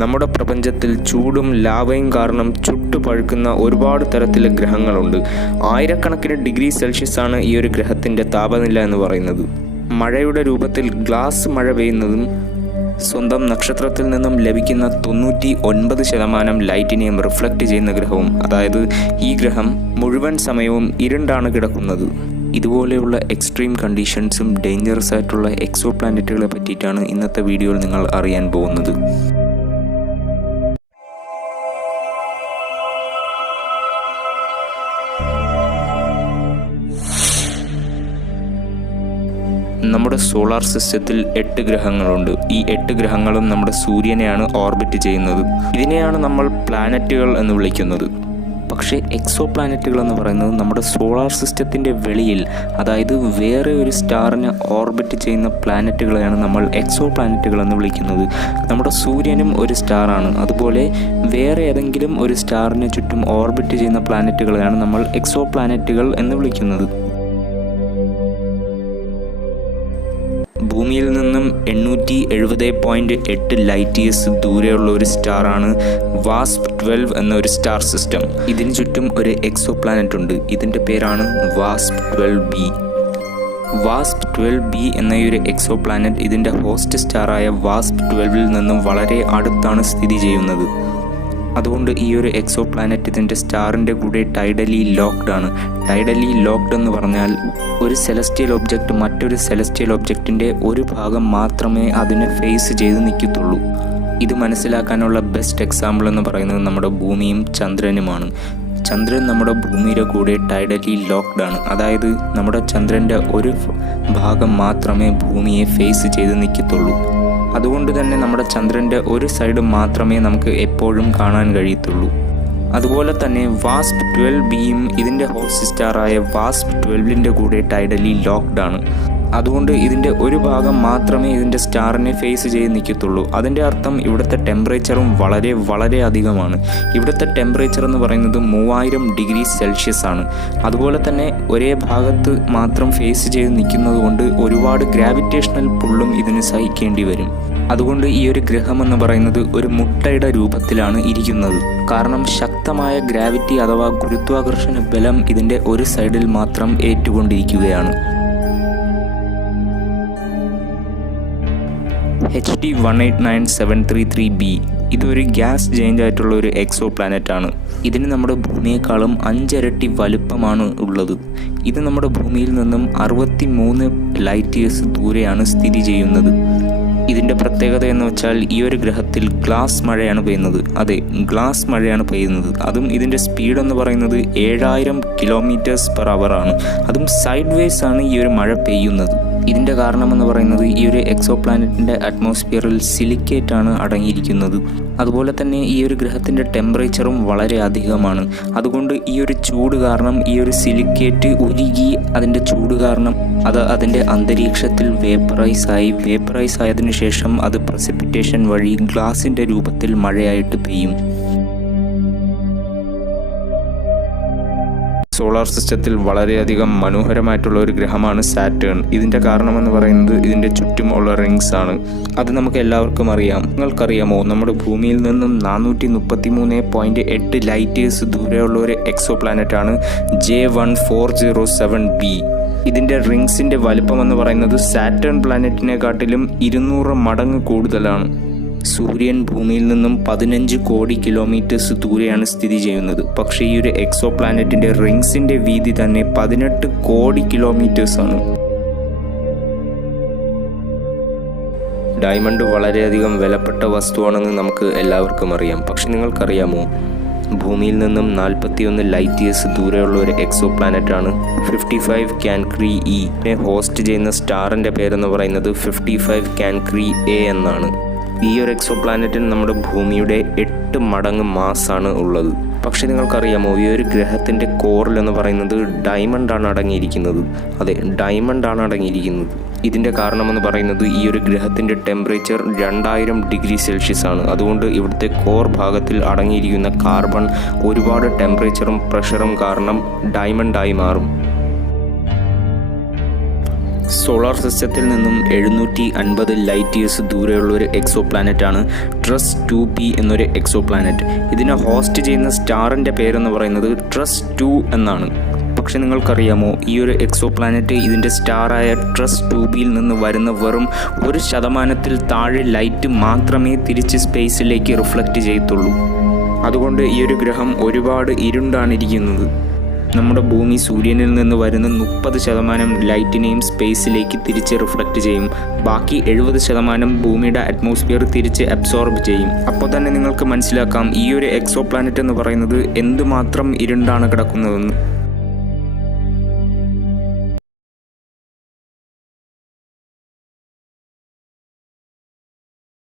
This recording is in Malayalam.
നമ്മുടെ പ്രപഞ്ചത്തിൽ ചൂടും ലാവയും കാരണം ചുട്ടുപഴുക്കുന്ന ഒരുപാട് തരത്തിലെ ഗ്രഹങ്ങളുണ്ട്. ആയിരക്കണക്കിന് ഡിഗ്രി സെൽഷ്യസ് ആണ് ഈ ഒരു ഗ്രഹത്തിൻ്റെ താപനില എന്ന് പറയുന്നത്. മഴയുടെ രൂപത്തിൽ ഗ്ലാസ് മഴ പെയ്യുന്നതും സ്വന്തം നക്ഷത്രത്തിൽ നിന്നും ലഭിക്കുന്ന 99% ലൈറ്റിനെയും റിഫ്ലക്റ്റ് ചെയ്യുന്ന ഗ്രഹവും, അതായത് ഈ ഗ്രഹം മുഴുവൻ സമയവും ഇരുണ്ടാണ് കിടക്കുന്നത്. ഇതുപോലെയുള്ള എക്സ്ട്രീം കണ്ടീഷൻസും ഡേഞ്ചറസ് ആയിട്ടുള്ള എക്സോ പ്ലാനറ്റുകളെ പറ്റിയിട്ടാണ് ഇന്നത്തെ വീഡിയോയിൽ നിങ്ങൾ അറിയാൻ പോകുന്നത്. നമ്മുടെ സോളാർ സിസ്റ്റത്തിൽ 8 ഗ്രഹങ്ങളുണ്ട്. ഈ 8 ഗ്രഹങ്ങളും നമ്മുടെ സൂര്യനെയാണ് ഓർബിറ്റ് ചെയ്യുന്നത്. ഇതിനെയാണ് നമ്മൾ പ്ലാനറ്റുകൾ എന്ന് വിളിക്കുന്നത്. പക്ഷേ എക്സോ പ്ലാനറ്റുകൾ എന്ന് പറയുന്നത് നമ്മുടെ സോളാർ സിസ്റ്റത്തിൻ്റെ വെളിയിൽ, അതായത് വേറെ ഒരു സ്റ്റാറിനെ ഓർബിറ്റ് ചെയ്യുന്ന പ്ലാനറ്റുകളെയാണ് നമ്മൾ എക്സോ പ്ലാനറ്റുകൾ എന്ന് വിളിക്കുന്നത്. നമ്മുടെ സൂര്യനും ഒരു സ്റ്റാറാണ്. അതുപോലെ വേറെ ഏതെങ്കിലും ഒരു സ്റ്റാറിന് ചുറ്റും ഓർബിറ്റ് ചെയ്യുന്ന പ്ലാനറ്റുകളെയാണ് നമ്മൾ എക്സോ പ്ലാനറ്റുകൾ എന്ന് വിളിക്കുന്നത്. ഭൂമിയിൽ നിന്നും 870.8 ലൈറ്റ് ഇയേഴ്സ് ദൂരെയുള്ള ഒരു സ്റ്റാറാണ് വാസ്പ് 12 എന്ന ഒരു സ്റ്റാർ സിസ്റ്റം. ഇതിന് ചുറ്റും ഒരു എക്സോ പ്ലാനറ്റ് ഉണ്ട്. ഇതിൻ്റെ പേരാണ് വാസ്പ് 12b. വാസ്പ് 12b എന്ന ഒരു എക്സോ പ്ലാനറ്റ് ഇതിൻ്റെ ഹോസ്റ്റ് സ്റ്റാറായ വാസ്പ് 12ൽ നിന്നും വളരെ അടുത്താണ് സ്ഥിതി ചെയ്യുന്നത്. അതുകൊണ്ട് ഈ ഒരു എക്സോ പ്ലാനറ്റ് ഇതിൻ്റെ സ്റ്റാറിൻ്റെ കൂടെ ടൈഡലി ലോക്ക്ഡ് ആണ്. ടൈഡലി ലോക്ക്ഡ് എന്ന് പറഞ്ഞാൽ ഒരു സെലസ്റ്റിയൽ ഒബ്ജക്റ്റ് മറ്റൊരു സെലസ്റ്റിയൽ ഒബ്ജക്റ്റിൻ്റെ ഒരു ഭാഗം മാത്രമേ അതിനെ ഫേസ് ചെയ്ത് നിൽക്കത്തുള്ളൂ. ഇത് മനസ്സിലാക്കാനുള്ള ബെസ്റ്റ് എക്സാമ്പിൾ എന്ന് പറയുന്നത് നമ്മുടെ ഭൂമിയും ചന്ദ്രനുമാണ്. ചന്ദ്രൻ നമ്മുടെ ഭൂമിയുടെ കൂടെ ടൈഡലി ലോക്ക്ഡ് ആണ്. അതായത് നമ്മുടെ ചന്ദ്രൻ്റെ ഒരു ഭാഗം മാത്രമേ ഭൂമിയെ ഫേസ് ചെയ്ത് നിൽക്കത്തുള്ളൂ. അതുകൊണ്ട് തന്നെ നമ്മുടെ ചന്ദ്രൻ്റെ ഒരു സൈഡ് മാത്രമേ നമുക്ക് എപ്പോഴും കാണാൻ കഴിയത്തുള്ളൂ. അതുപോലെ തന്നെ വാസ്പ് 12bയും ഇതിൻ്റെ ഹോസ്റ്റ് സ്റ്റാറായ വാസ്പ് 12ൻ്റെ കൂടെ ടൈഡലി ലോക്ക്ഡ് ആണ്. അതുകൊണ്ട് ഇതിൻ്റെ ഒരു ഭാഗം മാത്രമേ ഇതിൻ്റെ സ്റ്റാറിനെ ഫേസ് ചെയ്ത് നിൽക്കത്തുള്ളൂ. അതിൻ്റെ അർത്ഥം ഇവിടുത്തെ ടെമ്പറേച്ചറും വളരെ വളരെ അധികമാണ്. ഇവിടുത്തെ ടെമ്പറേച്ചർ എന്ന് പറയുന്നത് 3000 ഡിഗ്രി സെൽഷ്യസ് ആണ്. അതുപോലെ തന്നെ ഒരേ ഭാഗത്ത് മാത്രം ഫേസ് ചെയ്ത് നിൽക്കുന്നത് കൊണ്ട് ഒരുപാട് ഗ്രാവിറ്റേഷണൽ പുള്ളും ഇതിന് സഹിക്കേണ്ടി വരും. അതുകൊണ്ട് ഈ ഒരു ഗ്രഹം എന്ന് പറയുന്നത് ഒരു മുട്ടയുടെ രൂപത്തിലാണ് ഇരിക്കുന്നത്. കാരണം ശക്തമായ ഗ്രാവിറ്റി അഥവാ ഗുരുത്വാകർഷണ ബലം ഇതിൻ്റെ ഒരു സൈഡിൽ മാത്രം ഏറ്റുകൊണ്ടിരിക്കുകയാണ്. HD 189733b ഇതൊരു ഗ്യാസ് ജെയിൻ്റ് ആയിട്ടുള്ള ഒരു എക്സോ പ്ലാനറ്റ് ആണ്. ഇതിന് നമ്മുടെ ഭൂമിയെക്കാളും 5 ഇരട്ടി വലുപ്പമാണ് ഉള്ളത്. ഇത് നമ്മുടെ ഭൂമിയിൽ നിന്നും 63 ലൈറ്റ് ഇയേഴ്സ് ദൂരെയാണ് സ്ഥിതി ചെയ്യുന്നത്. ഇതിൻ്റെ പ്രത്യേകത എന്ന് വെച്ചാൽ ഈ ഒരു ഗ്രഹത്തിൽ ഗ്ലാസ് മഴയാണ് പെയ്യുന്നത്. അതെ, ഗ്ലാസ് മഴയാണ് പെയ്യുന്നത്. അതും ഇതിൻ്റെ സ്പീഡ് എന്ന് പറയുന്നത് 7000 km/h ആണ്. അതും സൈഡ് വേസ് ആണ് ഈ ഒരു മഴ പെയ്യുന്നത്. ഇതിൻ്റെ കാരണമെന്ന് പറയുന്നത് ഈ ഒരു എക്സോ പ്ലാനറ്റിൻ്റെ അറ്റ്മോസ്ഫിയറിൽ സിലിക്കേറ്റ് ആണ് അടങ്ങിയിരിക്കുന്നത്. അതുപോലെ തന്നെ ഈ ഒരു ഗ്രഹത്തിൻ്റെ ടെമ്പറേച്ചറും വളരെ അധികമാണ്. അതുകൊണ്ട് ഈ ഒരു ചൂട് കാരണം ഈ ഒരു സിലിക്കേറ്റ് ഉരുകി അതിൻ്റെ ചൂട് കാരണം അത് അതിൻ്റെ അന്തരീക്ഷത്തിൽ വേപ്പറൈസ് ആയതിനു ശേഷം അത് പ്രസിപ്പിറ്റേഷൻ വഴി ഗ്ലാസിൻ്റെ രൂപത്തിൽ മഴയായിട്ട് പെയ്യും. സോളാർ സിസ്റ്റത്തിൽ വളരെയധികം മനോഹരമായിട്ടുള്ള ഒരു ഗ്രഹമാണ് സാറ്റേൺ. ഇതിൻ്റെ കാരണമെന്ന് പറയുന്നത് ഇതിൻ്റെ ചുറ്റുമുള്ള റിങ്സ് ആണ്. അത് നമുക്ക് എല്ലാവർക്കും അറിയാം. നിങ്ങൾക്കറിയാമോ, നമ്മുടെ ഭൂമിയിൽ നിന്നും 433.8 ലൈറ്റ് ഇയേഴ്സ് ദൂരെയുള്ള ഒരു എക്സോ പ്ലാനറ്റാണ് J1407b. ഇതിൻ്റെ റിങ്സിൻ്റെ വലിപ്പം എന്ന് പറയുന്നത് സാറ്റേൺ പ്ലാനറ്റിനെക്കാട്ടിലും 200 മടങ്ങ് കൂടുതലാണ്. സൂര്യൻ ഭൂമിയിൽ നിന്നും 15 കോടി കിലോമീറ്റേഴ്സ് ദൂരെയാണ് സ്ഥിതി ചെയ്യുന്നത്. പക്ഷേ ഈ ഒരു എക്സോ പ്ലാനറ്റിൻ്റെ റിങ്സിൻ്റെ വീതി തന്നെ 18 കോടി കിലോമീറ്റേഴ്സാണ്. ഡയമണ്ട് വളരെയധികം വിലപ്പെട്ട വസ്തുവാണെന്ന് നമുക്ക് എല്ലാവർക്കും അറിയാം. പക്ഷെ നിങ്ങൾക്കറിയാമോ, ഭൂമിയിൽ നിന്നും 41 ലൈറ്റ് ഇയേഴ്സ് ദൂരെയുള്ള ഒരു എക്സോ പ്ലാനറ്റാണ് 55 കാൻക്രി ഇ. ഹോസ്റ്റ് ചെയ്യുന്ന സ്റ്റാറിൻ്റെ പേരെന്ന് പറയുന്നത് 55 കാൻക്രി എ എന്നാണ്. ഈ ഒരു എക്സോ പ്ലാനറ്റിന് നമ്മുടെ ഭൂമിയുടെ 8 മടങ്ങ് മാസാണ് ഉള്ളത്. പക്ഷേ നിങ്ങൾക്കറിയാമോ, ഈ ഒരു ഗ്രഹത്തിൻ്റെ കോറിൽ എന്ന് പറയുന്നത് ഡയമണ്ടാണ് അടങ്ങിയിരിക്കുന്നത്. അതെ, ഡയമണ്ടാണ് അടങ്ങിയിരിക്കുന്നത്. ഇതിൻ്റെ കാരണമെന്ന് പറയുന്നത് ഈ ഒരു ഗ്രഹത്തിൻ്റെ ടെമ്പറേച്ചർ 2000 ഡിഗ്രി സെൽഷ്യസ് ആണ്. അതുകൊണ്ട് ഇവിടുത്തെ കോർ ഭാഗത്തിൽ അടങ്ങിയിരിക്കുന്ന കാർബൺ ഒരുപാട് ടെമ്പറേച്ചറും പ്രഷറും കാരണം ഡയമണ്ടായി മാറും. സോളാർ സിസ്റ്റത്തിൽ നിന്നും 750 ലൈറ്റ് ഇയേഴ്സ് ദൂരെയുള്ള ഒരു എക്സോ പ്ലാനറ്റാണ് ട്രസ് 2b എന്നൊരു എക്സോ പ്ലാനറ്റ്. ഇതിനെ ഹോസ്റ്റ് ചെയ്യുന്ന സ്റ്റാറിൻ്റെ പേരെന്ന് പറയുന്നത് ട്രസ് 2 എന്നാണ്. പക്ഷെ നിങ്ങൾക്കറിയാമോ, ഈ ഒരു എക്സോ പ്ലാനറ്റ് ഇതിൻ്റെ സ്റ്റാറായ ട്രസ് 2bയിൽ നിന്ന് വരുന്ന വെറും 1% താഴെ ലൈറ്റ് മാത്രമേ തിരിച്ച് സ്പേസിലേക്ക് റിഫ്ലക്റ്റ് ചെയ്യത്തുള്ളൂ. അതുകൊണ്ട് ഈ ഒരു ഗ്രഹം ഒരുപാട് ഇരുണ്ടാണിരിക്കുന്നത്. നമ്മുടെ ഭൂമി സൂര്യനിൽ നിന്ന് വരുന്ന 30% ലൈറ്റിനെയും സ്പേസിലേക്ക് തിരിച്ച് റിഫ്ലക്റ്റ് ചെയ്യും. ബാക്കി 70% ഭൂമിയുടെ അറ്റ്മോസ്ഫിയർ തിരിച്ച് അബ്സോർബ് ചെയ്യും. അപ്പോൾ തന്നെ നിങ്ങൾക്ക് മനസ്സിലാക്കാം ഈ ഒരു എക്സോ പ്ലാനറ്റ് എന്ന് പറയുന്നത് എന്തുമാത്രം ഇരുണ്ടാണ് കിടക്കുന്നതെന്ന്.